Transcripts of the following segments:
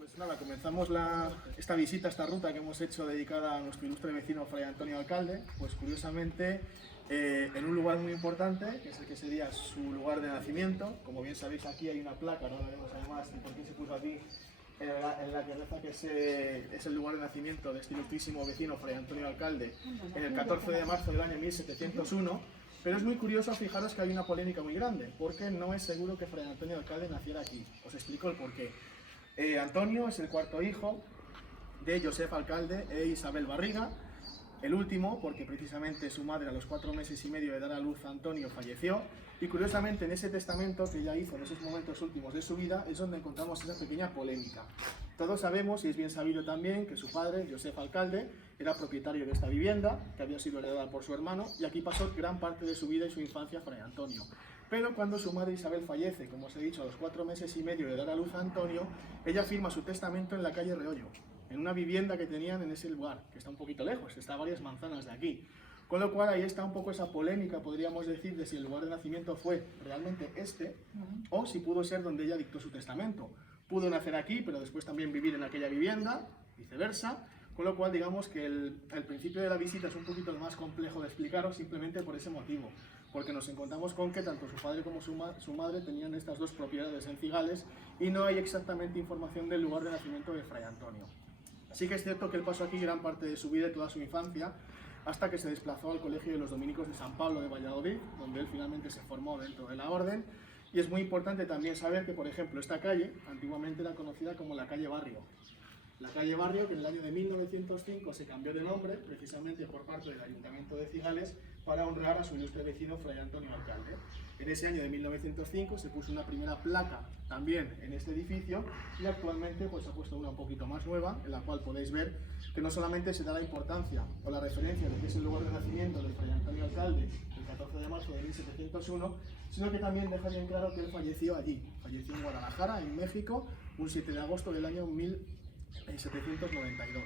Pues nada, comenzamos esta visita, esta ruta que hemos hecho dedicada a nuestro ilustre vecino Fray Antonio Alcalde, pues curiosamente en un lugar muy importante, que es el que sería su lugar de nacimiento. Como bien sabéis, aquí hay una placa, no la vemos además, y por qué se puso aquí, en la que reza que es el lugar de nacimiento de este ilustrísimo vecino Fray Antonio Alcalde, en el 14 de marzo del año 1701. Pero es muy curioso, fijaros que hay una polémica muy grande, porque no es seguro que Fray Antonio Alcalde naciera aquí. Os explico el porqué. Antonio es el cuarto hijo de Josep Alcalde e Isabel Barriga, el último porque precisamente su madre a los 4 meses y medio de dar a luz a Antonio falleció, y curiosamente en ese testamento que ella hizo en esos momentos últimos de su vida es donde encontramos esa pequeña polémica. Todos sabemos, y es bien sabido también, que su padre, Josep Alcalde, era propietario de esta vivienda, que había sido heredada por su hermano, y aquí pasó gran parte de su vida y su infancia Fray Antonio. Pero cuando su madre Isabel fallece, como os he dicho, a los 4 meses y medio de dar a luz a Antonio, ella firma su testamento en la calle Reollo, en una vivienda que tenían en ese lugar, que está un poquito lejos, está a varias manzanas de aquí. Con lo cual ahí está un poco esa polémica, podríamos decir, de si el lugar de nacimiento fue realmente este, o si pudo ser donde ella dictó su testamento. Pudo nacer aquí, pero después también vivir en aquella vivienda, viceversa. Con lo cual, digamos que el principio de la visita es un poquito más complejo de explicaros simplemente por ese motivo, porque nos encontramos con que tanto su padre como su madre tenían estas dos propiedades en Cigales y no hay exactamente información del lugar de nacimiento de Fray Antonio. Sí que es cierto que él pasó aquí gran parte de su vida y toda su infancia, hasta que se desplazó al Colegio de los Dominicos de San Pablo de Valladolid, donde él finalmente se formó dentro de la orden. Y es muy importante también saber que, por ejemplo, esta calle antiguamente era conocida como la calle Barrio. La calle Barrio, que en el año de 1905 se cambió de nombre, precisamente por parte del Ayuntamiento de Cigales, para honrar a su ilustre vecino Fray Antonio Alcalde. En ese año de 1905 se puso una primera placa también en este edificio y actualmente pues se ha puesto una un poquito más nueva, en la cual podéis ver que no solamente se da la importancia o la referencia de que es el lugar de nacimiento del Fray Antonio Alcalde, el 14 de marzo de 1701, sino que también deja bien claro que él falleció allí, falleció en Guadalajara, en México, un 7 de agosto del año 1792.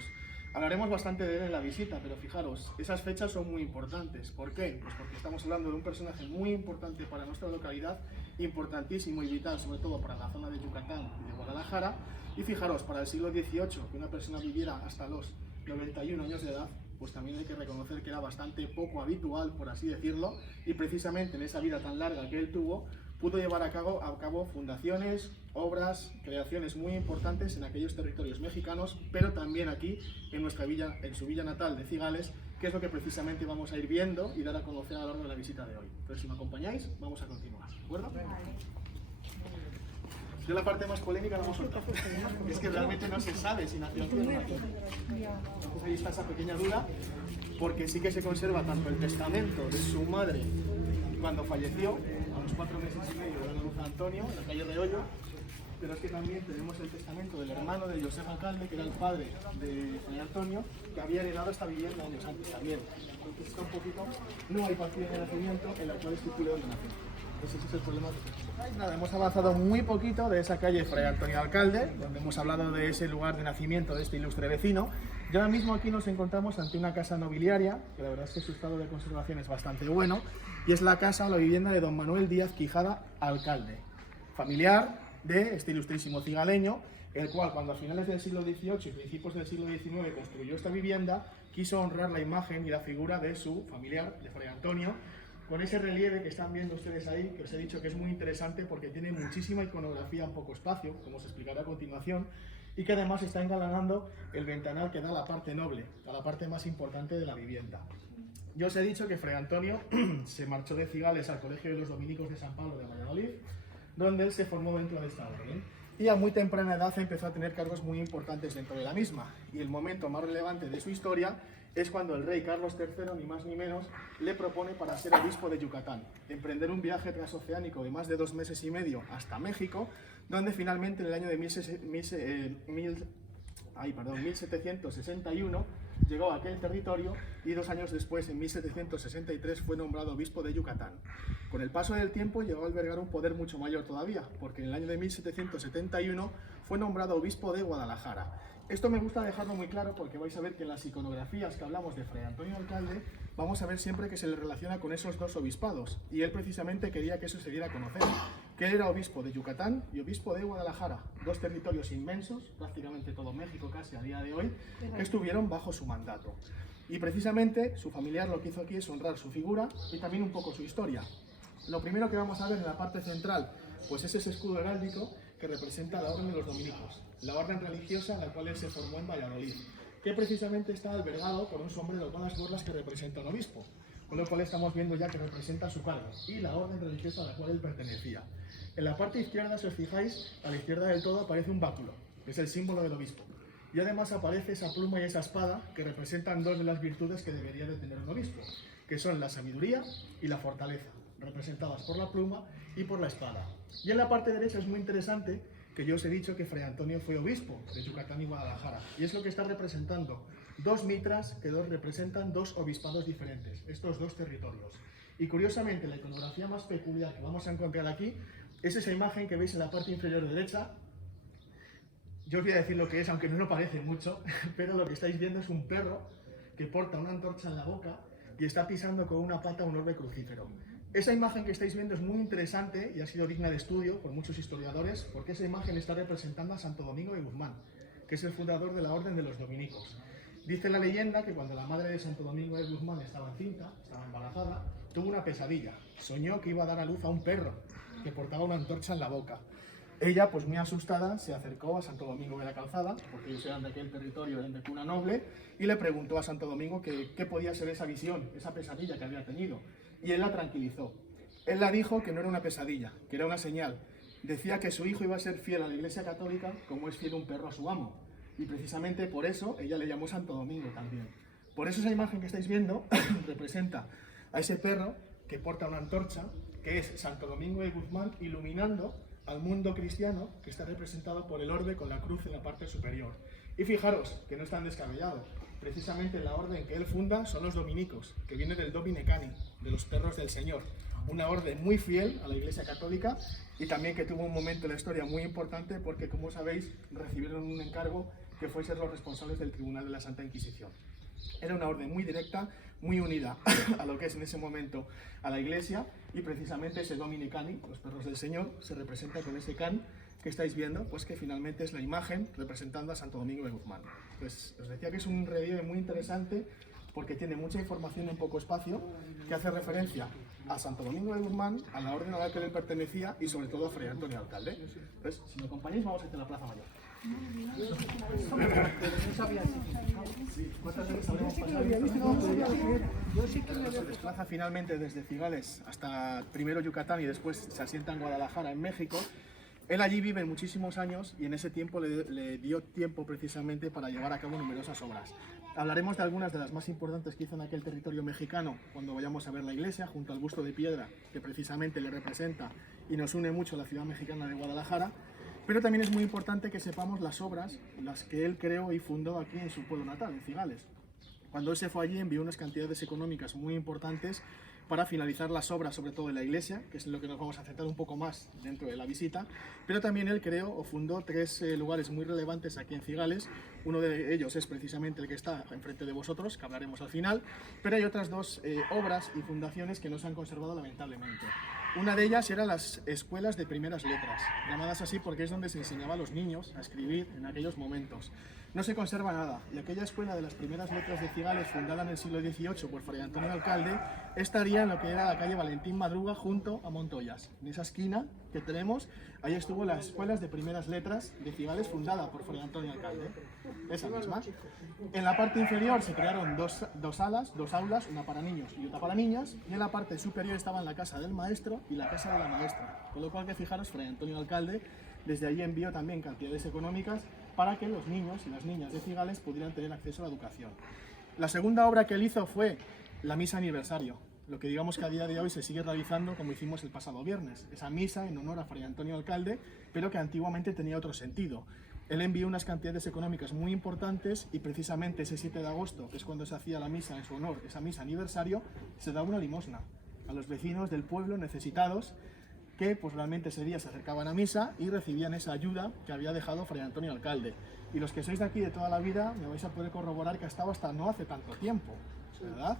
Hablaremos bastante de él en la visita, pero fijaros, esas fechas son muy importantes. ¿Por qué? Pues porque estamos hablando de un personaje muy importante para nuestra localidad, importantísimo y vital, sobre todo para la zona de Yucatán y de Guadalajara. Y fijaros, para el siglo XVIII, que una persona viviera hasta los 91 años de edad, pues también hay que reconocer que era bastante poco habitual, por así decirlo, y precisamente en esa vida tan larga que él tuvo, pudo llevar a cabo fundaciones, obras, creaciones muy importantes en aquellos territorios mexicanos, pero también aquí en nuestra villa, en su villa natal de Cigales, que es lo que precisamente vamos a ir viendo y dar a conocer a lo largo de la visita de hoy. Entonces, si me acompañáis, vamos a continuar, ¿de acuerdo? Yo la parte más polémica la hemos soltado, es que realmente no se sabe si nació aquí o no nació. Entonces ahí está esa pequeña duda, porque sí que se conserva tanto el testamento de su madre cuando falleció, a los 4 meses y medio de la luz a Antonio, en la calle Reollo, pero es que también tenemos el testamento del hermano de Josep Alcalde, que era el padre de Fray Antonio, que había heredado esta vivienda años antes también. Entonces está un poquito, no hay partida de nacimiento en la cual estipule dónde nació. Entonces ese es el problema. Nada, hemos avanzado muy poquito de esa calle Fray Antonio Alcalde, donde hemos hablado de ese lugar de nacimiento de este ilustre vecino. Y ahora mismo aquí nos encontramos ante una casa nobiliaria, que la verdad es que su estado de conservación es bastante bueno, y es la casa o la vivienda de don Manuel Díaz Quijada Alcalde, familiar de este ilustrísimo cigaleño, el cual cuando a finales del siglo XVIII y principios del siglo XIX construyó esta vivienda, quiso honrar la imagen y la figura de su familiar, de Fray Antonio, con ese relieve que están viendo ustedes ahí, que os he dicho que es muy interesante porque tiene muchísima iconografía en poco espacio, como os explicaré a continuación, y que además está engalanando el ventanal que da a la parte noble, a la parte más importante de la vivienda. Yo os he dicho que Fray Antonio se marchó de Cigales al Colegio de los Dominicos de San Pablo de Valladolid, donde él se formó dentro de esta orden. Y a muy temprana edad empezó a tener cargos muy importantes dentro de la misma. Y el momento más relevante de su historia es cuando el rey Carlos III, ni más ni menos, le propone para ser obispo de Yucatán, emprender un viaje transoceánico de más de 2 meses y medio hasta México, donde finalmente en el año de 1761 llegó a aquel territorio y 2 años después, en 1763, fue nombrado obispo de Yucatán. Con el paso del tiempo llegó a albergar un poder mucho mayor todavía, porque en el año de 1771 fue nombrado obispo de Guadalajara. Esto me gusta dejarlo muy claro porque vais a ver que en las iconografías que hablamos de Fray Antonio Alcalde vamos a ver siempre que se le relaciona con esos dos obispados, y él precisamente quería que eso se diera a conocer. que él era obispo de Yucatán y obispo de Guadalajara, dos territorios inmensos, prácticamente todo México casi a día de hoy, que estuvieron bajo su mandato. Y precisamente su familiar lo que hizo aquí es honrar su figura y también un poco su historia. Lo primero que vamos a ver en la parte central, pues es ese escudo heráldico que representa la Orden de los Dominicos, la orden religiosa en la cual él se formó en Valladolid, que precisamente está albergado por un sombrero con las borlas que representa un obispo, con lo cual estamos viendo ya que representa su cargo y la orden religiosa a la cual él pertenecía. En la parte izquierda, si os fijáis, a la izquierda del todo aparece un báculo, que es el símbolo del obispo. Y además aparece esa pluma y esa espada que representan dos de las virtudes que debería de tener un obispo, que son la sabiduría y la fortaleza, representadas por la pluma y por la espada. Y en la parte derecha es muy interesante que yo os he dicho que Fray Antonio fue obispo de Yucatán y Guadalajara, y es lo que está representando, dos mitras que representan dos obispados diferentes, estos dos territorios. Y curiosamente, la iconografía más peculiar que vamos a encontrar aquí es esa imagen que veis en la parte inferior derecha. Yo os voy a decir lo que es, aunque no lo parece mucho, pero lo que estáis viendo es un perro que porta una antorcha en la boca y está pisando con una pata un orbe crucífero. Esa imagen que estáis viendo es muy interesante y ha sido digna de estudio por muchos historiadores, porque esa imagen está representando a Santo Domingo de Guzmán, que es el fundador de la Orden de los Dominicos. Dice la leyenda que cuando la madre de Santo Domingo de Guzmán estaba encinta, estaba embarazada, tuvo una pesadilla. Soñó que iba a dar a luz a un perro que portaba una antorcha en la boca. Ella, pues muy asustada, se acercó a Santo Domingo de la Calzada, porque ellos eran de aquel territorio, eran de cuna noble, y le preguntó a Santo Domingo qué podía ser esa visión, esa pesadilla que había tenido. Y él la tranquilizó. Él la dijo que no era una pesadilla, que era una señal. Decía que su hijo iba a ser fiel a la Iglesia Católica como es fiel un perro a su amo. Y precisamente por eso ella le llamó Santo Domingo también. Por eso esa imagen que estáis viendo representa a ese perro que porta una antorcha, que es Santo Domingo de Guzmán, iluminando al mundo cristiano, que está representado por el orbe con la cruz en la parte superior. Y fijaros que no es tan descabellado. Precisamente la orden que él funda son los dominicos, que viene del Domine Cani, de los perros del Señor. Una orden muy fiel a la Iglesia Católica y también que tuvo un momento en la historia muy importante porque, como sabéis, recibieron un encargo que fue ser los responsables del Tribunal de la Santa Inquisición. Era una orden muy directa, muy unida a lo que es en ese momento a la Iglesia, y precisamente ese Domine Cani, los perros del Señor, se representa con ese can que estáis viendo, pues que finalmente es la imagen representando a Santo Domingo de Guzmán. Pues os decía que es un relieve muy interesante porque tiene mucha información en poco espacio, que hace referencia a Santo Domingo de Guzmán, a la orden a la que él pertenecía y sobre todo a Fray Antonio Alcalde. Entonces, si me acompañáis, vamos hacia la Plaza Mayor. ¿Cuántas veces habremos pasado? Se desplaza finalmente desde Cigales hasta primero Yucatán y después se asienta en Guadalajara, en México. Él allí vive muchísimos años y en ese tiempo le dio tiempo precisamente para llevar a cabo numerosas obras. Hablaremos de algunas de las más importantes que hizo en aquel territorio mexicano cuando vayamos a ver la iglesia, junto al busto de piedra que precisamente le representa y nos une mucho a la ciudad mexicana de Guadalajara. Pero también es muy importante que sepamos las obras, las que él creó y fundó aquí en su pueblo natal, en Cigales. Cuando él se fue allí envió unas cantidades económicas muy importantes para finalizar las obras, sobre todo de la iglesia, que es en lo que nos vamos a centrar un poco más dentro de la visita, pero también él creó o fundó tres lugares muy relevantes aquí en Cigales. Uno de ellos es precisamente el que está enfrente de vosotros, que hablaremos al final, pero hay otras dos obras y fundaciones que no se han conservado lamentablemente. Una de ellas era las escuelas de primeras letras, llamadas así porque es donde se enseñaba a los niños a escribir en aquellos momentos. No se conserva nada, y aquella escuela de las primeras letras de Cigales, fundada en el siglo XVIII por Fray Antonio Alcalde, estaría en lo que era la calle Valentín Madruga, junto a Montoyas. En esa esquina que tenemos, ahí estuvo las escuelas de primeras letras de Cigales, fundada por Fray Antonio Alcalde, esa misma. En la parte inferior se crearon dos aulas, una para niños y otra para niñas, y en la parte superior estaban la casa del maestro y la casa de la maestra, con lo cual, que fijaros, Fray Antonio Alcalde desde allí envió también cantidades económicas para que los niños y las niñas de Cigales pudieran tener acceso a la educación. La segunda obra que él hizo fue la misa aniversario, lo que digamos que a día de hoy se sigue realizando como hicimos el pasado viernes, esa misa en honor a Fray Antonio Alcalde, pero que antiguamente tenía otro sentido. Él envió unas cantidades económicas muy importantes y precisamente ese 7 de agosto, que es cuando se hacía la misa en su honor, esa misa aniversario, se daba una limosna a los vecinos del pueblo necesitados, que pues realmente ese día se acercaban a misa y recibían esa ayuda que había dejado Fray Antonio Alcalde. Y los que sois de aquí de toda la vida me vais a poder corroborar que ha estado hasta no hace tanto tiempo. ¿verdad?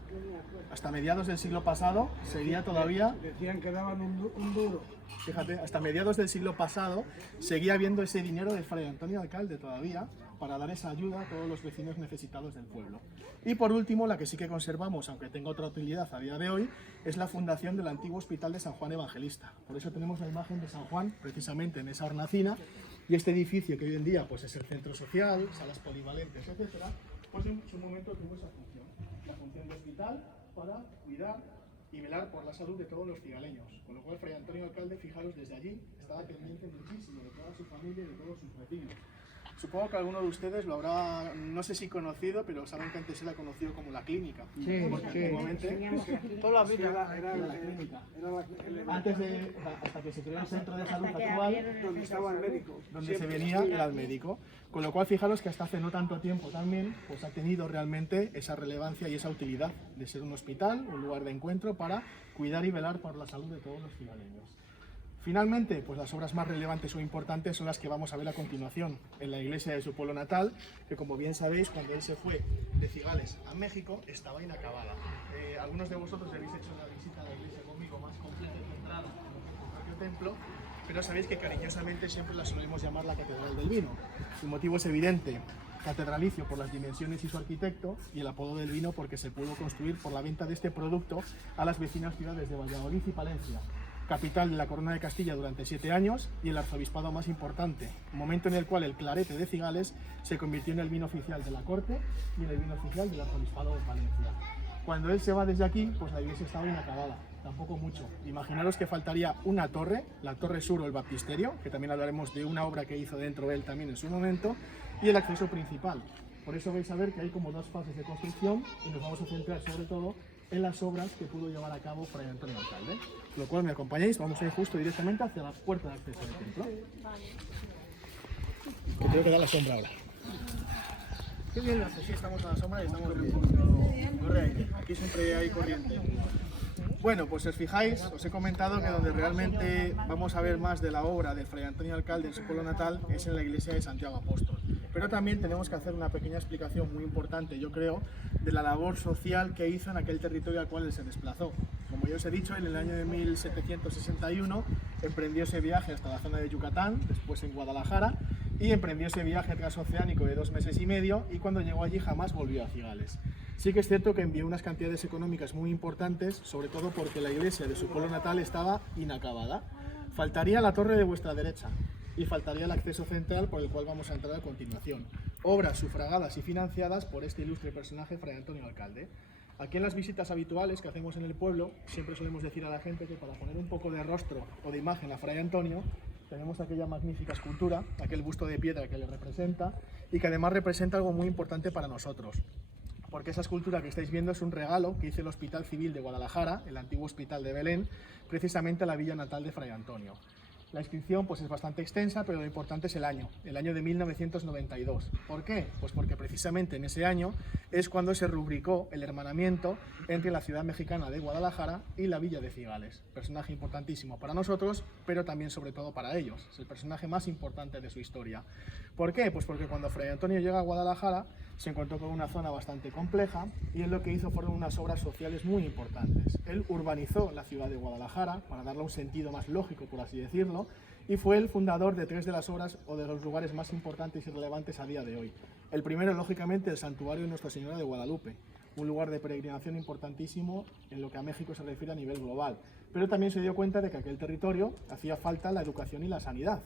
Hasta mediados del siglo pasado seguía todavía... Decían que daban un duro. Fíjate, hasta mediados del siglo pasado seguía habiendo ese dinero de Fray Antonio Alcalde todavía para dar esa ayuda a todos los vecinos necesitados del pueblo. Y por último, la que sí que conservamos, aunque tenga otra utilidad a día de hoy, es la fundación del antiguo Hospital de San Juan Evangelista. Por eso tenemos la imagen de San Juan precisamente en esa hornacina, y este edificio que hoy en día pues, es el centro social, salas polivalentes, etcétera, pues en su momento tuvo esa función, la función de hospital para cuidar y velar por la salud de todos los cigaleños. Con lo cual, Fray Antonio Alcalde, fijaros, desde allí estaba pendiente muchísimo de toda su familia y de todos sus vecinos. Supongo que alguno de ustedes lo habrá, no sé si conocido, pero saben que antes se la conoció como la clínica. Sí, toda la vida era la clínica. Antes de, hasta que se creó el centro de salud actual, Donde estaba el médico. donde se venía era el médico. Con lo cual, fijaros que hasta hace no tanto tiempo también, pues ha tenido realmente esa relevancia y esa utilidad de ser un hospital, un lugar de encuentro para cuidar y velar por la salud de todos los cigaleños. Finalmente, pues las obras más relevantes o importantes son las que vamos a ver a continuación en la iglesia de su pueblo natal, que como bien sabéis, cuando él se fue de Cigales a México, estaba inacabada. Algunos de vosotros habéis hecho la visita a la iglesia conmigo más completa y centrada en nuestro propio templo, pero sabéis que cariñosamente siempre la solemos llamar la Catedral del Vino. Su motivo es evidente, catedralicio por las dimensiones y su arquitecto, y el apodo del vino porque se pudo construir por la venta de este producto a las vecinas ciudades de Valladolid y Palencia, capital de la Corona de Castilla durante 7 años y el arzobispado más importante, momento en el cual el clarete de Cigales se convirtió en el vino oficial de la corte y en el vino oficial del arzobispado de Palencia. Cuando él se va desde aquí, pues la iglesia estaba inacabada, tampoco mucho. Imaginaros que faltaría una torre, la torre sur o el baptisterio, que también hablaremos de una obra que hizo dentro él también en su momento, y el acceso principal. Por eso vais a ver que hay como 2 fases de construcción y nos vamos a centrar sobre todo en las obras que pudo llevar a cabo Fray Antonio Alcalde. Con lo cual me acompañáis, vamos a ir justo directamente hacia la puerta de acceso del templo. Que tengo que dar la sombra ahora. Qué bien lo hace, sí, estamos a la sombra y estamos bien. Corre, aquí siempre hay corriente. Bueno, pues si os fijáis, os he comentado que donde realmente vamos a ver más de la obra de Fray Antonio Alcalde en su pueblo natal es en la iglesia de Santiago Apóstol. Pero también tenemos que hacer una pequeña explicación muy importante, yo creo, de la labor social que hizo en aquel territorio al cual él se desplazó. Como ya os he dicho, en el año de 1761 emprendió ese viaje hasta la zona de Yucatán, después en Guadalajara, y emprendió ese viaje transoceánico de 2 meses y medio, y cuando llegó allí jamás volvió a Cigales. Sí que es cierto que envió unas cantidades económicas muy importantes, sobre todo porque la iglesia de su pueblo natal estaba inacabada. Faltaría la torre de vuestra derecha y faltaría el acceso central por el cual vamos a entrar a continuación. Obras sufragadas y financiadas por este ilustre personaje, Fray Antonio Alcalde. Aquí en las visitas habituales que hacemos en el pueblo, siempre solemos decir a la gente que para poner un poco de rostro o de imagen a Fray Antonio, tenemos aquella magnífica escultura, aquel busto de piedra que le representa y que además representa algo muy importante para nosotros. Porque esa escultura que estáis viendo es un regalo que hizo el Hospital Civil de Guadalajara, el antiguo Hospital de Belén, precisamente a la villa natal de Fray Antonio. La inscripción pues es bastante extensa, pero lo importante es el año de 1992. ¿Por qué? Pues porque precisamente en ese año es cuando se rubricó el hermanamiento entre la ciudad mexicana de Guadalajara y la villa de Cigales. Personaje importantísimo para nosotros, pero también sobre todo para ellos. Es el personaje más importante de su historia. ¿Por qué? Pues porque cuando Fray Antonio llega a Guadalajara se encontró con una zona bastante compleja y él lo que hizo fueron unas obras sociales muy importantes. Él urbanizó la ciudad de Guadalajara para darle un sentido más lógico, por así decirlo, y fue el fundador de 3 de las obras o de los lugares más importantes y relevantes a día de hoy. El primero, lógicamente, el santuario de Nuestra Señora de Guadalupe, un lugar de peregrinación importantísimo en lo que a México se refiere a nivel global. Pero también se dio cuenta de que aquel territorio hacía falta la educación y la sanidad.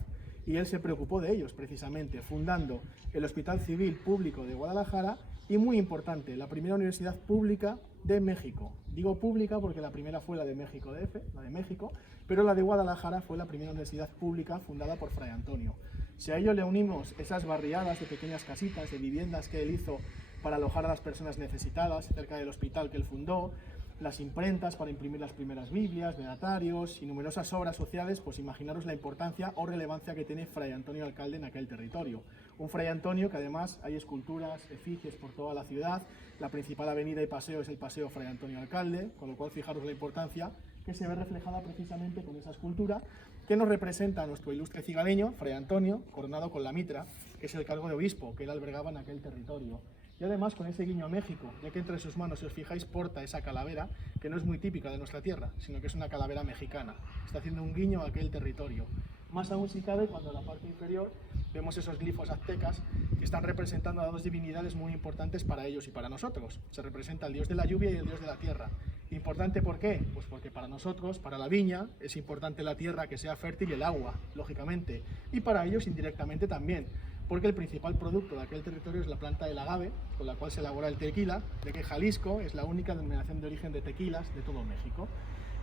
Y él se preocupó de ellos precisamente, fundando el Hospital Civil Público de Guadalajara y, muy importante, la primera universidad pública de México. Digo pública porque la primera fue la de México DF, la de México, pero la de Guadalajara fue la primera universidad pública fundada por Fray Antonio. Si a ello le unimos esas barriadas de pequeñas casitas, de viviendas que él hizo para alojar a las personas necesitadas cerca del hospital que él fundó, las imprentas para imprimir las primeras Biblias, beatarios y numerosas obras sociales, pues imaginaros la importancia o relevancia que tiene Fray Antonio Alcalde en aquel territorio. Un Fray Antonio que además hay esculturas, efigies por toda la ciudad, la principal avenida y paseo es el Paseo Fray Antonio Alcalde, con lo cual fijaros la importancia que se ve reflejada precisamente con esa escultura que nos representa a nuestro ilustre cigaleño, Fray Antonio, coronado con la mitra, que es el cargo de obispo que él albergaba en aquel territorio. Y además con ese guiño a México, ya que entre sus manos, si os fijáis, porta esa calavera, que no es muy típica de nuestra tierra, sino que es una calavera mexicana. Está haciendo un guiño a aquel territorio. Más aún si cabe cuando en la parte inferior vemos esos glifos aztecas que están representando a dos divinidades muy importantes para ellos y para nosotros. Se representa el dios de la lluvia y el dios de la tierra. ¿Importante por qué? Pues porque para nosotros, para la viña, es importante la tierra que sea fértil y el agua, lógicamente. Y para ellos indirectamente también, porque el principal producto de aquel territorio es la planta del agave, con la cual se elabora el tequila, de que Jalisco es la única denominación de origen de tequilas de todo México.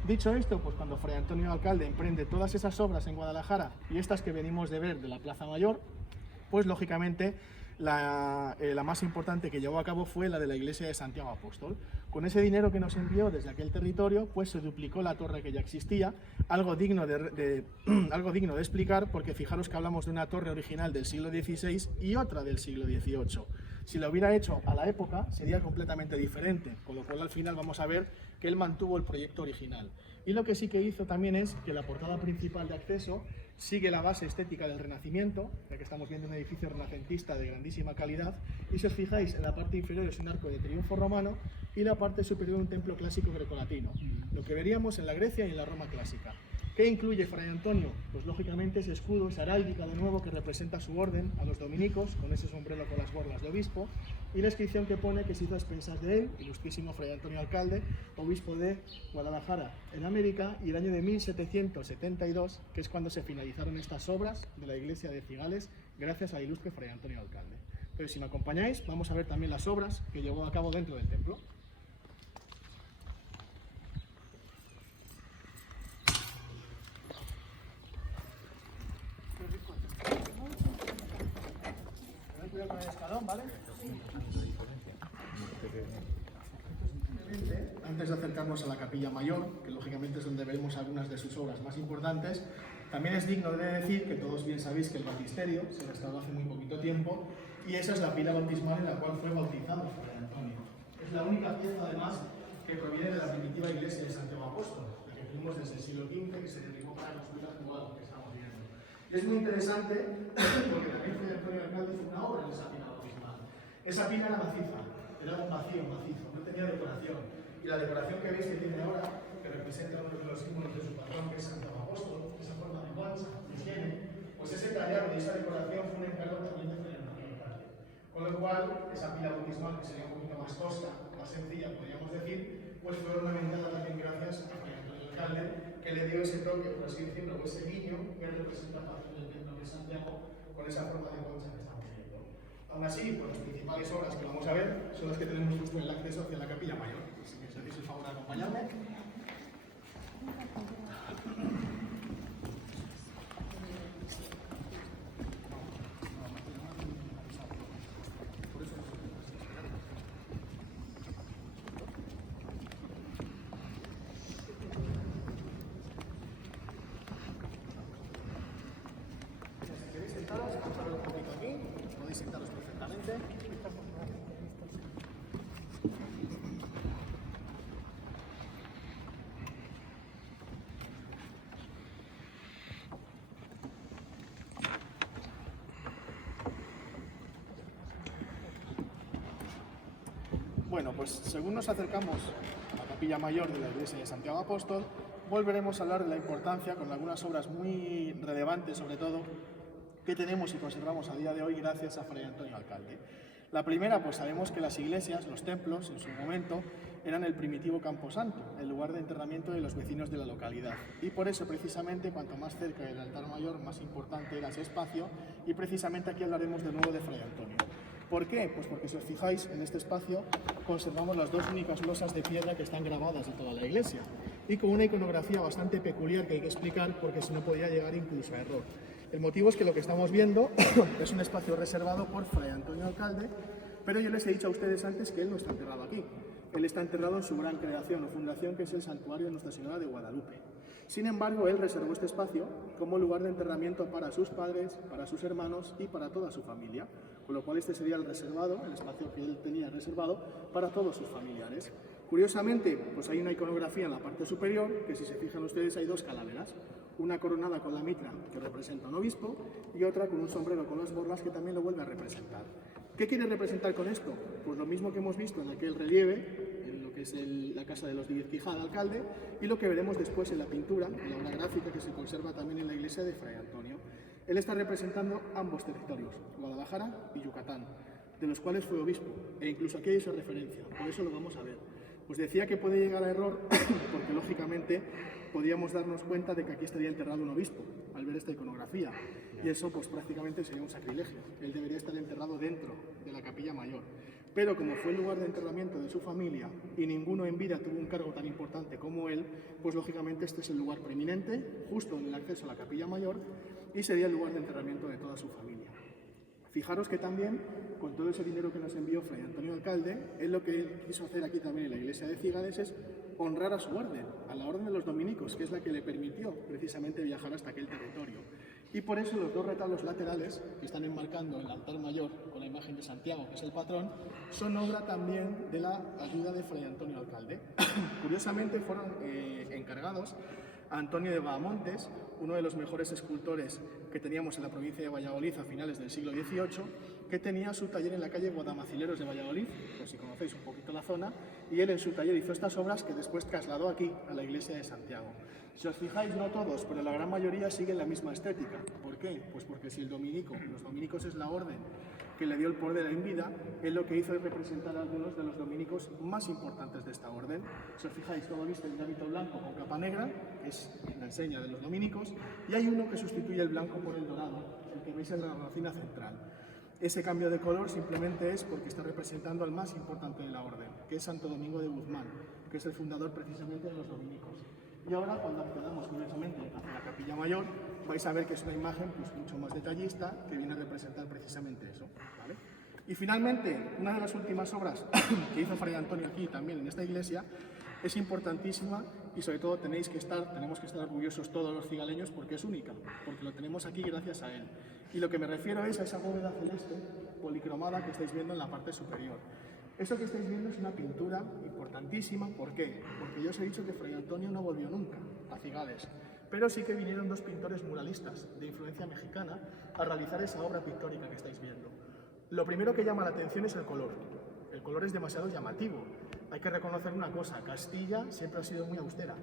Dicho esto, pues cuando Fray Antonio Alcalde emprende todas esas obras en Guadalajara y estas que venimos de ver de la Plaza Mayor, pues lógicamente la más importante que llevó a cabo fue la de la iglesia de Santiago Apóstol. Con ese dinero que nos envió desde aquel territorio, pues se duplicó la torre que ya existía, algo digno de explicar, porque fijaros que hablamos de una torre original del siglo XVI y otra del siglo XVIII. Si lo hubiera hecho a la época, sería completamente diferente, con lo cual al final vamos a ver que él mantuvo el proyecto original. Y lo que sí que hizo también es que la portada principal de acceso sigue la base estética del Renacimiento, ya que estamos viendo un edificio renacentista de grandísima calidad, y si os fijáis, en la parte inferior es un arco de triunfo romano y la parte superior un templo clásico grecolatino, lo que veríamos en la Grecia y en la Roma clásica. ¿Qué incluye Fray Antonio? Pues lógicamente ese escudo, esa heráldica de nuevo que representa su orden a los dominicos, con ese sombrero con las borlas de obispo, y la inscripción que pone que se hizo a expensas de él, ilustrísimo Fray Antonio Alcalde, obispo de Guadalajara en América, y el año de 1772, que es cuando se finalizaron estas obras de la iglesia de Cigales, gracias al ilustre Fray Antonio Alcalde. Entonces, si me acompañáis, vamos a ver también las obras que llevó a cabo dentro del templo. Cuidado con el escalón, ¿vale? Antes de acercarnos a la capilla mayor, que lógicamente es donde veremos algunas de sus obras más importantes, también es digno de decir que todos bien sabéis que el baptisterio se restauró hace muy poquito tiempo y esa es la pila bautismal en la cual fue bautizado Fray Antonio. Es la única pieza, además, que proviene de la primitiva iglesia de Santiago Apóstol, la que fuimos desde el siglo XV, que se derribó para construir la actual que estamos viendo. Y es muy interesante porque también Fray Antonio Alcalde hizo una obra en esa pila bautismal. Esa pila era maciza, era un vacío macizo, no tenía decoración. Y la decoración que veis que tiene ahora, que representa uno de los símbolos de su patrón, que es Santiago Apóstol, esa forma de mancha que tiene, pues ese tallado y esa decoración fue un encargo también de Fray Antonio Alcalde. Con lo cual, esa pila bautismal, que sería un poquito más tosca, más sencilla, podríamos decir, pues fue ornamentada también gracias a Fray Antonio Alcalde, que le dio ese toque, por así decirlo, o ese guiño que representa el patrón del templo de Santiago, con esa forma de concha que estamos viendo. Aún así, pues las principales obras que vamos a ver son las que tenemos justo en el acceso hacia la capilla mayor. Así que si hacéis el favor de acompañarme. Si queréis sentaros, vamos a ver un poquito aquí. Podéis sentaros perfectamente. Bueno, pues según nos acercamos a la capilla mayor de la iglesia de Santiago Apóstol, volveremos a hablar de la importancia, con algunas obras muy relevantes sobre todo, que tenemos y conservamos a día de hoy gracias a Fray Antonio Alcalde. La primera, pues sabemos que las iglesias, los templos, en su momento, eran el primitivo camposanto, el lugar de enterramiento de los vecinos de la localidad. Y por eso, precisamente, cuanto más cerca del altar mayor, más importante era ese espacio, y precisamente aquí hablaremos de nuevo de Fray Antonio. ¿Por qué? Pues porque si os fijáis, en este espacio conservamos las dos únicas losas de piedra que están grabadas de toda la iglesia, y con una iconografía bastante peculiar que hay que explicar porque si no podría llegar incluso a error. El motivo es que lo que estamos viendo es un espacio reservado por Fray Antonio Alcalde, pero yo les he dicho a ustedes antes que él no está enterrado aquí. Él está enterrado en su gran creación o fundación, que es el Santuario de Nuestra Señora de Guadalupe. Sin embargo, él reservó este espacio como lugar de enterramiento para sus padres, para sus hermanos y para toda su familia, con lo cual este sería el reservado, el espacio que él tenía reservado para todos sus familiares. Curiosamente, pues hay una iconografía en la parte superior, que si se fijan ustedes hay dos calaveras, una coronada con la mitra, que representa a un obispo, y otra con un sombrero con las borlas, que también lo vuelve a representar. ¿Qué quiere representar con esto? Pues lo mismo que hemos visto en aquel relieve, en lo que es la casa de los Díez Quijada, alcalde, y lo que veremos después en la pintura, en la obra gráfica que se conserva también en la iglesia de Fray Antonio. Él está representando ambos territorios, Guadalajara y Yucatán, de los cuales fue obispo, e incluso aquí hay esa referencia, por eso lo vamos a ver. Os decía que puede llegar a error, porque lógicamente podíamos darnos cuenta de que aquí estaría enterrado un obispo, al ver esta iconografía, y eso pues prácticamente sería un sacrilegio. Él debería estar enterrado dentro de la capilla mayor. Pero como fue el lugar de enterramiento de su familia y ninguno en vida tuvo un cargo tan importante como él, pues lógicamente este es el lugar preeminente, justo en el acceso a la capilla mayor, y sería el lugar de enterramiento de toda su familia. Fijaros que también, con todo ese dinero que nos envió Fray Antonio Alcalde, él lo que él quiso hacer aquí también en la iglesia de Cigales es honrar a su orden, a la orden de los dominicos, que es la que le permitió precisamente viajar hasta aquel territorio. Y por eso los dos retablos laterales, que están enmarcando el altar mayor con la imagen de Santiago, que es el patrón, son obra también de la ayuda de Fray Antonio Alcalde. Curiosamente fueron encargados a Antonio de Bahamontes, uno de los mejores escultores que teníamos en la provincia de Valladolid a finales del siglo XVIII, que tenía su taller en la calle Guadamacileros de Valladolid, por si conocéis un poquito la zona, y él en su taller hizo estas obras que después trasladó aquí, a la iglesia de Santiago. Si os fijáis, no todos, pero la gran mayoría siguen la misma estética. ¿Por qué? Pues porque si los dominicos es la orden que le dio el poder en vida, él lo que hizo es representar a algunos de los dominicos más importantes de esta orden. Si os fijáis, todo visto en hábito blanco con capa negra, que es la enseña de los dominicos, y hay uno que sustituye el blanco por el dorado, el que veis en la hornacina central. Ese cambio de color simplemente es porque está representando al más importante de la orden, que es Santo Domingo de Guzmán, que es el fundador precisamente de los dominicos. Y ahora, cuando accedamos curiosamente hacia la capilla mayor, vais a ver que es una imagen pues, mucho más detallista que viene a representar precisamente eso, ¿vale? Y finalmente, una de las últimas obras que hizo Fray Antonio aquí también en esta iglesia es importantísima y sobre todo tenemos que estar orgullosos todos los cigaleños porque es única, porque lo tenemos aquí gracias a él. Y lo que me refiero es a esa bóveda celeste policromada que estáis viendo en la parte superior. Eso que estáis viendo es una pintura importantísima. ¿Por qué? Porque yo os he dicho que Fray Antonio no volvió nunca a Cigales, pero sí que vinieron dos pintores muralistas de influencia mexicana a realizar esa obra pictórica que estáis viendo. Lo primero que llama la atención es el color. El color es demasiado llamativo. Hay que reconocer una cosa, Castilla siempre ha sido muy austera.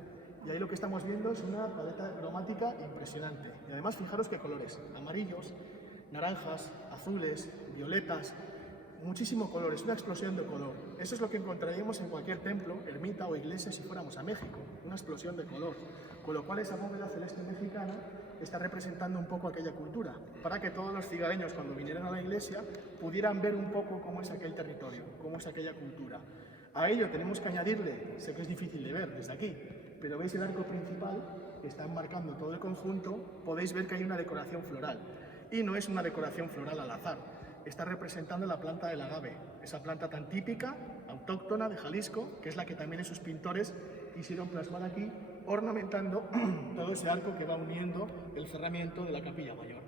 Y ahí lo que estamos viendo es una paleta cromática impresionante. Y además fijaros qué colores, amarillos, naranjas, azules, violetas, muchísimo color, es una explosión de color. Eso es lo que encontraríamos en cualquier templo, ermita o iglesia si fuéramos a México, una explosión de color. Con lo cual esa bóveda celeste mexicana está representando un poco aquella cultura, para que todos los cigaleños cuando vinieran a la iglesia pudieran ver un poco cómo es aquel territorio, cómo es aquella cultura. A ello tenemos que añadirle, sé que es difícil de ver desde aquí, pero veis el arco principal que está enmarcando todo el conjunto, podéis ver que hay una decoración floral. Y no es una decoración floral al azar, está representando la planta del agave, esa planta tan típica, autóctona de Jalisco, que es la que también esos pintores quisieron plasmar aquí, ornamentando todo ese arco que va uniendo el cerramiento de la capilla mayor.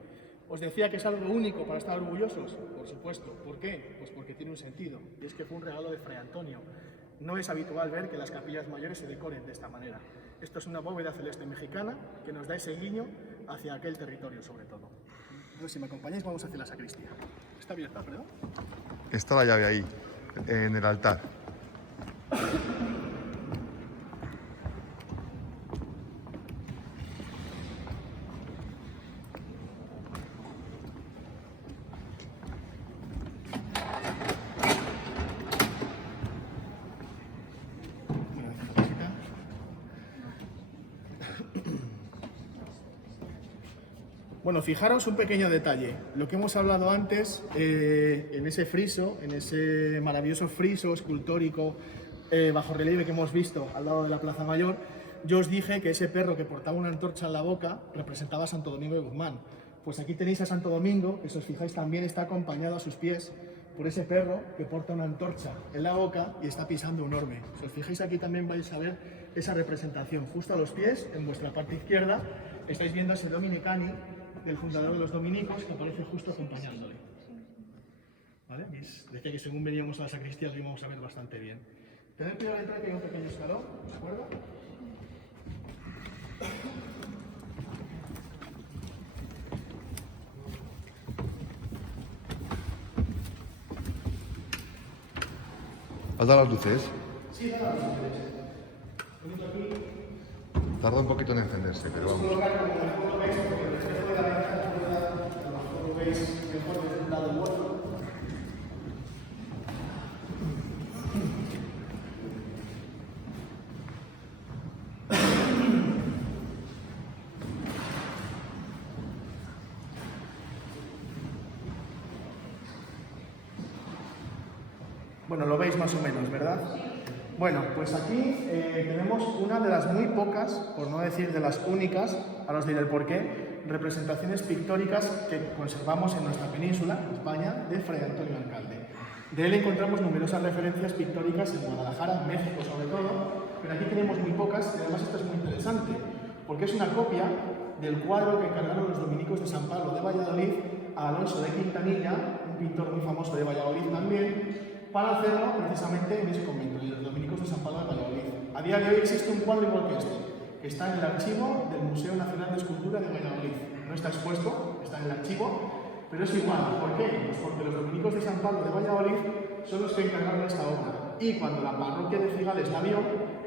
Os decía que es algo único para estar orgullosos, por supuesto. ¿Por qué? Pues porque tiene un sentido, y es que fue un regalo de Fray Antonio. No es habitual ver que las capillas mayores se decoren de esta manera. Esto es una bóveda celeste mexicana que nos da ese guiño hacia aquel territorio sobre todo. Entonces, si me acompañáis, vamos hacia la sacristía. Está abierta, ¿verdad? Está la llave ahí, en el altar. Bueno, fijaros un pequeño detalle. Lo que hemos hablado antes, en ese friso, en ese maravilloso friso escultórico bajo relieve que hemos visto al lado de la Plaza Mayor, yo os dije que ese perro que portaba una antorcha en la boca representaba a Santo Domingo de Guzmán. Pues aquí tenéis a Santo Domingo, que si os fijáis también está acompañado a sus pies por ese perro que porta una antorcha en la boca y está pisando un orbe. Si os fijáis aquí también vais a ver esa representación. Justo a los pies, en vuestra parte izquierda, estáis viendo a ese Dominicani, del fundador de los dominicos, que aparece justo acompañándole. ¿Vale? Decía que según veníamos a la sacristía lo íbamos a ver bastante bien. Tened cuidado de entrar, que hay un pequeño escalón, ¿de acuerdo? ¿Has dado las luces? Sí, da las luces. Bonito aquí. Tarda un poquito en encenderse, pero vamos. Colocar como mejor lo veis, porque el reflejo de la ventana a lo mejor lo veis mejor desde un lado u otro. Bueno, lo veis más o menos, ¿verdad? Bueno, pues aquí tenemos una de las muy pocas, por no decir de las únicas, ahora os diré el porqué, representaciones pictóricas que conservamos en nuestra península, España, de Fray Antonio Alcalde. De él encontramos numerosas referencias pictóricas en Guadalajara, México sobre todo, pero aquí tenemos muy pocas y además esto es muy interesante, porque es una copia del cuadro que encargaron los dominicos de San Pablo de Valladolid a Alonso de Quintanilla, un pintor muy famoso de Valladolid también, para hacerlo precisamente en ese convento, de los dominicos de San Pablo de Valladolid. A día de hoy existe un cuadro igual que este, que está en el archivo del Museo Nacional de Escultura de Valladolid. No está expuesto, está en el archivo, pero es igual. ¿Por qué? Pues porque los dominicos de San Pablo de Valladolid son los que encargaron esta obra. Y cuando la parroquia de Cigales la vio,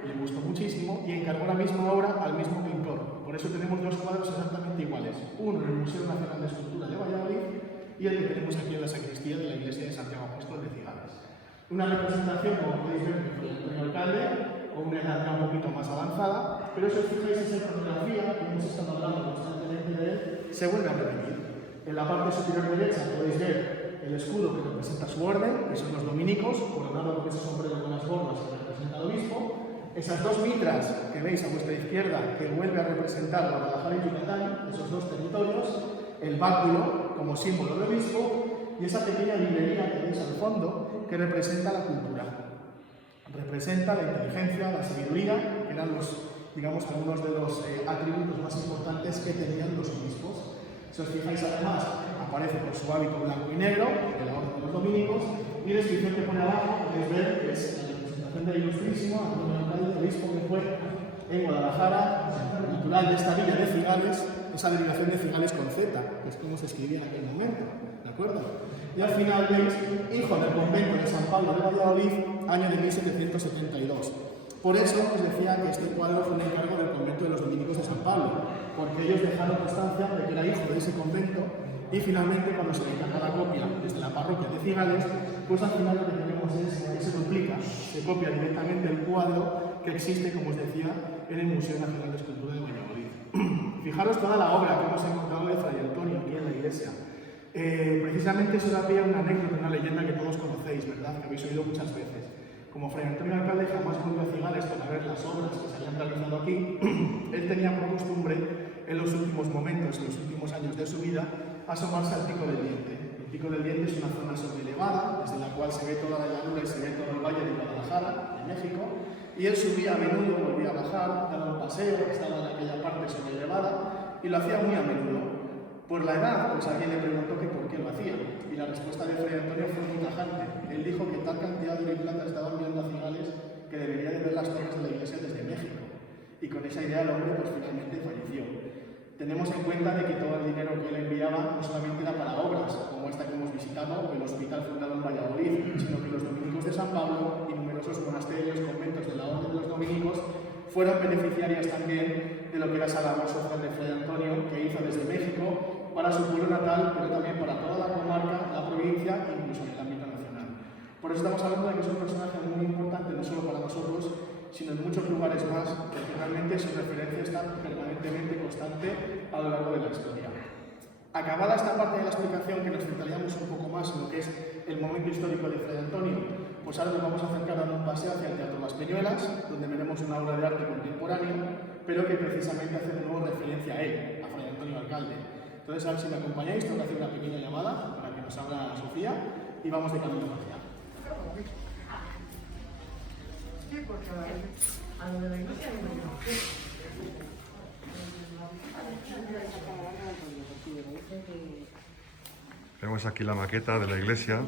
le gustó muchísimo y encargó la misma obra al mismo pintor. Por eso tenemos dos cuadros exactamente iguales. Uno en el Museo Nacional de Escultura de Valladolid y el que tenemos aquí en la sacristía de la iglesia de Santiago Apóstol de Cigales. Una representación, como podéis ver, de Fray Antonio Alcalde, con una edad ya un poquito más avanzada, pero si os fijáis esa fotografía, que hemos estado hablando constantemente de él, se vuelve a repetir. En la parte superior derecha podéis ver el escudo que representa su orden, que son los dominicos, coronado con ese sombrero con las borlas que representa al obispo. Esas dos mitras que veis a vuestra izquierda, que vuelve a representar Guadalajara y Yucatán, esos dos territorios, el báculo como símbolo del obispo, y esa pequeña librería que veis al fondo, que representa la cultura. Representa la inteligencia, la sabiduría, que eran digamos, algunos de los atributos más importantes que tenían los obispos. Si os fijáis, además, aparece por su hábito blanco y negro, de la orden de los dominicos, y la descripción que pone abajo, podéis ver que es la representación del ilustrísimo Antonio Alcalde, obispo que fue en Guadalajara, natural de esta villa de Cigales, esa derivación de Cigales con Z, que es como se escribía en aquel momento, ¿de acuerdo? Y al final veis, hijo del convento de San Pablo de Valladolid, año de 1772. Por eso os decía que este cuadro fue un encargo del convento de los dominicos de San Pablo, porque ellos dejaron constancia de que era hijo de ese convento y finalmente cuando se le encarga la copia desde la parroquia de Cigales, pues al final lo que tenemos es que se duplica, se copia directamente el cuadro que existe, como os decía, en el Museo Nacional de Escultura de Valladolid. Fijaros toda la obra que hemos encontrado de Fray Antonio aquí en la iglesia. Precisamente eso da pie a una anécdota, una leyenda que todos conocéis, ¿verdad? Que habéis oído muchas veces. Como Fray Antonio Alcalde jamás volvió a Cigales para ver las obras que se habían realizado aquí, él tenía por costumbre, en los últimos momentos, en los últimos años de su vida, asomarse al Pico del Diente. El Pico del Diente es una zona sobrelevada, desde la cual se ve toda la llanura y se ve todo el valle de Guadalajara, de México, y él subía a menudo, volvía a bajar, daba un paseo, estaba en aquella parte sobrelevada, y lo hacía muy a menudo. Por la edad, pues alguien le preguntó que por qué lo hacía, y la respuesta de Fray Antonio fue muy tajante. Él dijo que tal cantidad de oro y plata estaba enviando a Cigales que debería de ver las torres de la iglesia desde México. Y con esa idea el hombre pues finalmente falleció. Tenemos en cuenta de que todo el dinero que él enviaba no solamente era para obras, como esta que hemos visitado, o el hospital fundado en Valladolid, sino que los dominicos de San Pablo y numerosos monasterios, conventos de la orden de los dominicos fueron beneficiarias también de lo que era esa labor social de Fray Antonio, que hizo desde México para su pueblo natal, pero también para toda la comarca, la provincia e incluso en el ámbito nacional. Por eso estamos hablando de que es un personaje muy importante, no solo para nosotros, sino en muchos lugares más, que realmente su referencia está permanentemente constante a lo largo de la historia. Acabada esta parte de la explicación, que nos centraríamos un poco más en lo que es el momento histórico de Fray Antonio, pues ahora nos vamos a acercar a un paseo hacia el Teatro Las Peñuelas, donde veremos una obra de arte contemporáneo, pero que precisamente hace de nuevo referencia a él, a Fray Antonio Alcalde. Entonces, a ver si me acompañáis, tengo que hacer una pequeña llamada para que nos abra Sofía y vamos de camino hacia allá. Sí, porque a lo de la iglesia no me Vemos aquí la maqueta de la iglesia.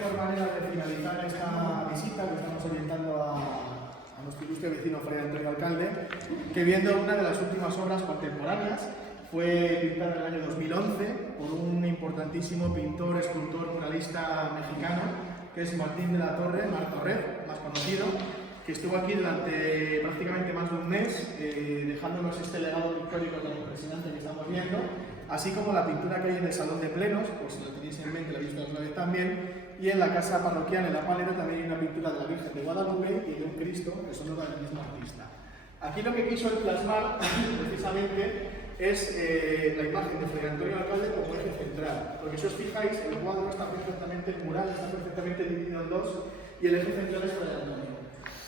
mejor manera de finalizar esta visita que estamos orientando a nuestro ilustre vecino Fray Antonio Alcalde, que viendo una de las últimas obras contemporáneas, fue pintada en el año 2011 por un importantísimo pintor, escultor, muralista mexicano, que es Martín de la Torre, Mar Torre, más conocido, que estuvo aquí durante prácticamente más de un mes, dejándonos este legado pictórico tan impresionante que estamos viendo, así como la pintura que hay en el Salón de Plenos, pues si lo tenéis en mente, la he visto otra vez también, y en la casa parroquial, en la Palera, también hay una pintura de la Virgen de Guadalupe y de un Cristo, que son obras del mismo artista. Aquí lo que quiso él plasmar, precisamente, es la imagen de Fray Antonio Alcalde como eje central, porque si os fijáis, el cuadro está perfectamente, el mural está perfectamente dividido en dos, y el eje central es Fray Antonio.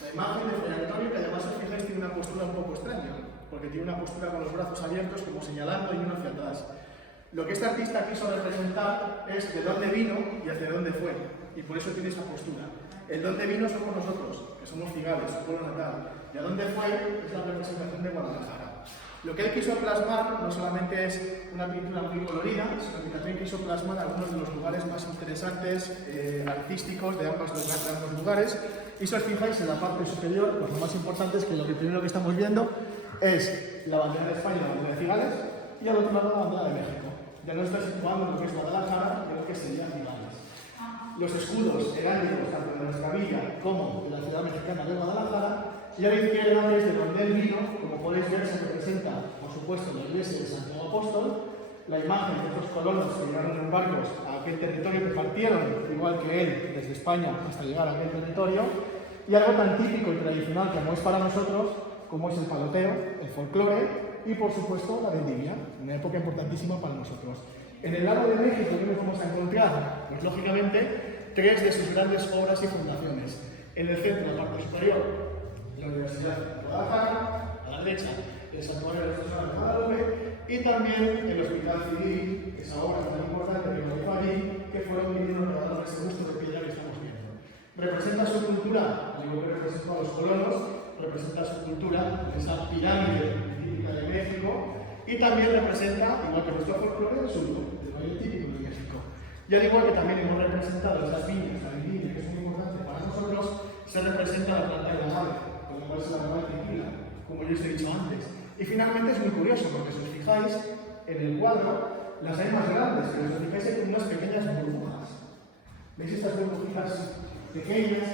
La imagen de Fray Antonio, que además os fijáis tiene una postura un poco extraña, porque tiene una postura con los brazos abiertos, como señalando y uno hacia atrás. Lo que este artista quiso representar es de dónde vino y hacia dónde fue, y por eso tiene esa postura. El dónde vino somos nosotros, que somos cigales, su pueblo natal, y a dónde fue es la representación de Guadalajara. Lo que él quiso plasmar no solamente es una pintura muy colorida, sino que también quiso plasmar algunos de los lugares más interesantes, artísticos de ambos lugares. Y si os fijáis en la parte superior, pues lo más importante es que lo primero que estamos viendo es la bandera de España, la bandera de Cigales, y al otro lado la bandera de México. Ya no está situando lo que es Guadalajara, pero que sería Cigales. Los escudos heráldicos, tanto de nuestra villa como de la ciudad mexicana de Guadalajara, y a la izquierda es de donde él vino, como podéis ver, se representa, por supuesto, la iglesia de Santiago Apóstol, la imagen de estos colonos que llegaron en barcos a aquel territorio, que partieron, igual que él, desde España hasta llegar a aquel territorio, y algo tan típico y tradicional como es para nosotros, como es el paloteo, el folclore y, por supuesto, la vendimia, una época importantísima para nosotros. En el lado de México, ¿qué nos vamos a encontrar? Pues, lógicamente, tres de sus grandes obras y fundaciones. En el centro, en la parte superior, la Universidad de Guadalajara, a la derecha, el Santuario de Nuestra Señora de Guadalupe, y también el Hospital Civil, esa obra tan importante que realizó allí, que fueron viviendo rodeados de ese gusto de piedra que estamos viendo. Representa su cultura, al igual que representa a los colonos, representa su cultura, esa pirámide típica de México, y también representa, igual que nuestro folclore, el surdo, el baile típico de México. Y al igual que también hemos representado esas viñas, la vendimia, que es muy importante para nosotros, se representa la planta de la madre, con la cual se la llama tequila, como yo os he dicho antes. Y finalmente es muy curioso, porque si os fijáis en el cuadro, las hay más grandes, pero si os fijáis hay unas pequeñas burbujas. ¿Veis estas burbujitas pequeñas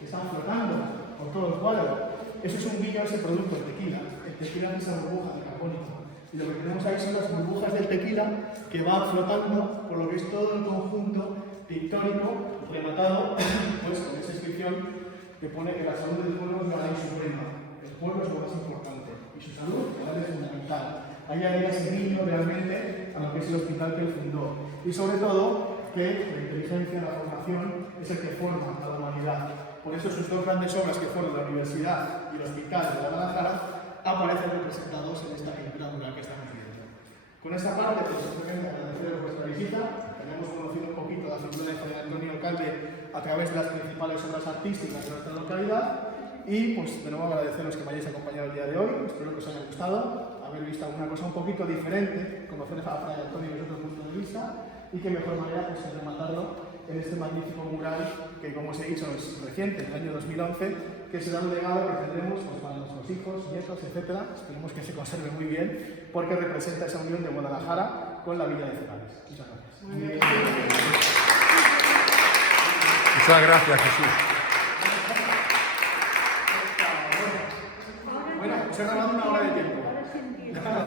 que están flotando por todo el cuadro? Eso es un guiño a ese producto, el tequila. El tequila es esa burbuja de carbónico. Y lo que tenemos ahí son las burbujas del tequila que van flotando por lo que es todo el conjunto pictórico rematado pues, con esa inscripción que pone que la salud del pueblo es la ley suprema. El pueblo es lo más importante y su salud es fundamental. Ahí hay ese guiño realmente a lo que es el hospital que él fundó. Y sobre todo que la inteligencia, la formación es el que forma a la humanidad. Por eso sus dos grandes obras que fueron la Universidad y el Hospital de Guadalajara aparecen representados en esta pintura mural que estamos viendo. Con esta parte, pues simplemente agradeceros vuestra visita. Hemos conocido un poquito la figura de Fray Antonio Alcalde a través de las principales obras artísticas de nuestra localidad y pues de nuevo agradeceros que me hayáis acompañado el día de hoy. Espero que os haya gustado, haber visto alguna cosa un poquito diferente, conocer a Fray Antonio desde otro punto de vista y qué mejor manera pues de rematarlo en este magnífico mural que, como os he dicho, es reciente, del año 2011, que será un legado que tendremos pues, para nuestros hijos, nietos, etc. Esperemos que se conserve muy bien, porque representa esa unión de Guadalajara con la villa de Cigales. Muchas gracias. Muchas gracias, Jesús. Bueno, os he grabado una hora de tiempo.